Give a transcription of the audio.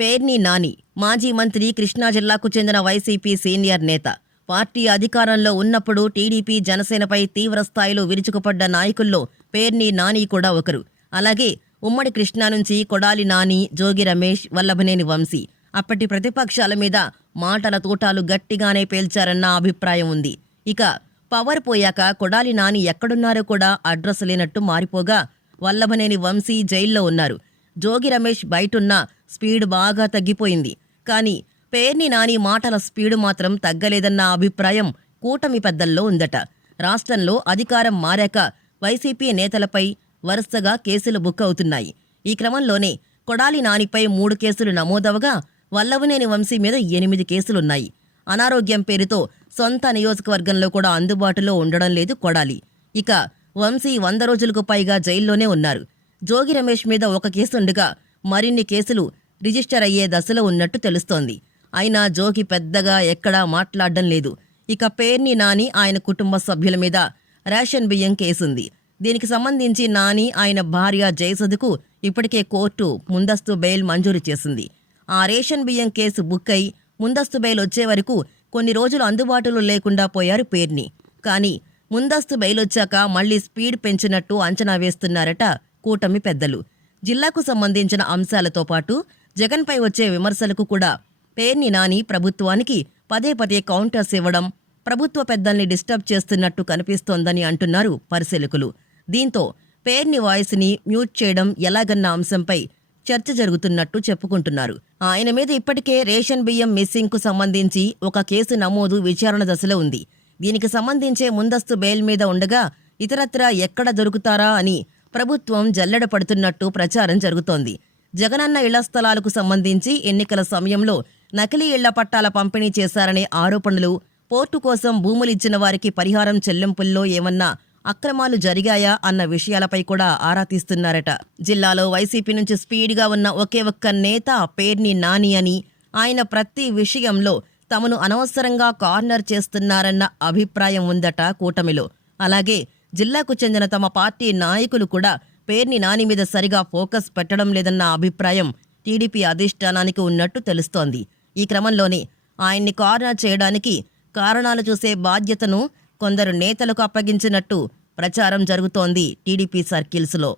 పేర్ని నాని. మాజీ మంత్రి కృష్ణా జిల్లాకు చెందిన వైసీపీ సీనియర్ నేత. పార్టీ అధికారంలో ఉన్నప్పుడు టీడీపీ జనసేనపై తీవ్ర స్థాయిలో విరుచుకుపడ్డ నాయకుల్లో పేర్ని నాని కూడా ఒకరు. అలాగే ఉమ్మడి కృష్ణా నుంచి కొడాలి నాని జోగి రమేష్ వల్లభనేని వంశీ. అప్పటి ప్రతిపక్షాల మీద మాటల తూటాలు గట్టిగానే పేల్చారన్న అభిప్రాయం ఉంది. ఇక పవర్ పోయాక కొడాలి నాని ఎక్కడున్నారో కూడా అడ్రస్ లేనట్టు మారిపోగా వల్లభనేని వంశీ జైల్లో ఉన్నారు. జోగి రమేష్ బయటున్న స్పీడ్ బాగా తగ్గిపోయింది. కానీ పేర్ని నాని మాటల స్పీడు మాత్రం తగ్గలేదన్న అభిప్రాయం కూటమి పెద్దల్లో ఉందట. రాష్ట్రంలో అధికారం మారాక వైసీపీ నేతలపై వరుసగా కేసులు బుక్ అవుతున్నాయి. ఈ క్రమంలోనే కొడాలి నానిపై మూడు కేసులు నమోదవగా వల్లవనేని వంశీ మీద ఎనిమిది కేసులున్నాయి. అనారోగ్యం పేరుతో సొంత నియోజకవర్గంలో కూడా అందుబాటులో ఉండడం లేదు కొడాలి. ఇక వంశీ వంద రోజులకు పైగా జైల్లోనే ఉన్నారు. జోగి రమేష్ మీద ఒక కేసు ఉండగా మరిన్ని కేసులు రిజిస్టర్ అయ్యే దశలో ఉన్నట్టు తెలుస్తోంది. అయినా జోగి పెద్దగా ఎక్కడా మాట్లాడడం లేదు. ఇక పేర్ని నాని ఆయన కుటుంబ సభ్యుల మీద రేషన్ బియ్యం కేసుంది. దీనికి సంబంధించి నాని ఆయన భార్య జయసదుకు ఇప్పటికే కోర్టు ముందస్తు బెయిల్ మంజూరు చేసింది. ఆ రేషన్ బియ్యం కేసు బుక్ అయి ముందస్తు బెయిల్ వచ్చే వరకు కొన్ని రోజులు అందుబాటులో లేకుండా పోయారు పేర్ని. కానీ ముందస్తు బెయిల్ వచ్చాక మళ్ళీ స్పీడ్ పెంచినట్టు అంచనా వేస్తున్నారట కూటమి పెద్దలు. జిల్లాకు సంబంధించిన అంశాలతో పాటు జగన్పై వచ్చే విమర్శలకు కూడా పేర్ని నాని ప్రభుత్వానికి పదే పదే కౌంటర్స్ ఇవ్వడం ప్రభుత్వ పెద్దల్ని డిస్టర్బ్ చేస్తున్నట్టు కనిపిస్తోందని అంటున్నారు పరిశీలకులు. దీంతో పేర్ని వాయిస్ని మ్యూట్ చేయడం ఎలాగన్న అంశంపై చర్చ జరుగుతున్నట్టు చెప్పుకుంటున్నారు. ఆయన మీద ఇప్పటికే రేషన్ బియ్యం మిస్సింగ్కు సంబంధించి ఒక కేసు నమోదు విచారణ దశలో ఉంది. దీనికి సంబంధించే ముందస్తు బెయిల్ మీద ఉండగా ఇతరత్రా ఎక్కడ దొరుకుతారా అని ప్రభుత్వం జల్లెడ పడుతున్నట్టు ప్రచారం జరుగుతోంది. జగనన్న ఇళ్ళ స్థలాలకు సంబంధించి ఎన్నికల సమయంలో నకిలీ ఇళ్ళ పట్టాల పంపిణీ చేశారనే ఆరోపణలు పోర్టు కోసం భూములిచ్చిన వారికి పరిహారం చెల్లింపుల్లో ఏమన్నా అక్రమాలు జరిగాయా అన్న విషయాలపై కూడా ఆరా తీస్తున్నారట. జిల్లాలో వైసీపీ నుంచి స్పీడ్గా ఉన్న ఒకే ఒక్క నేత పేర్ని నాని అని ఆయన ప్రతి విషయంలో తమను అనవసరంగా కార్నర్ చేస్తున్నారన్న అభిప్రాయం ఉందట కూటమిలో. అలాగే జిల్లాకు చెందిన తమ పార్టీ నాయకులు కూడా పేర్ని నాని మీద సరిగా ఫోకస్ పెట్టడం లేదన్న అభిప్రాయం టీడీపీ అధిష్టానానికి ఉన్నట్టు తెలుస్తోంది. ఈ క్రమంలోనే ఆయన్ని కార్నర్ చేయడానికి కారణాలు చూసే బాధ్యతను కొందరు నేతలకు అప్పగించినట్టు ప్రచారం జరుగుతోంది టీడీపీ సర్కిల్స్లో.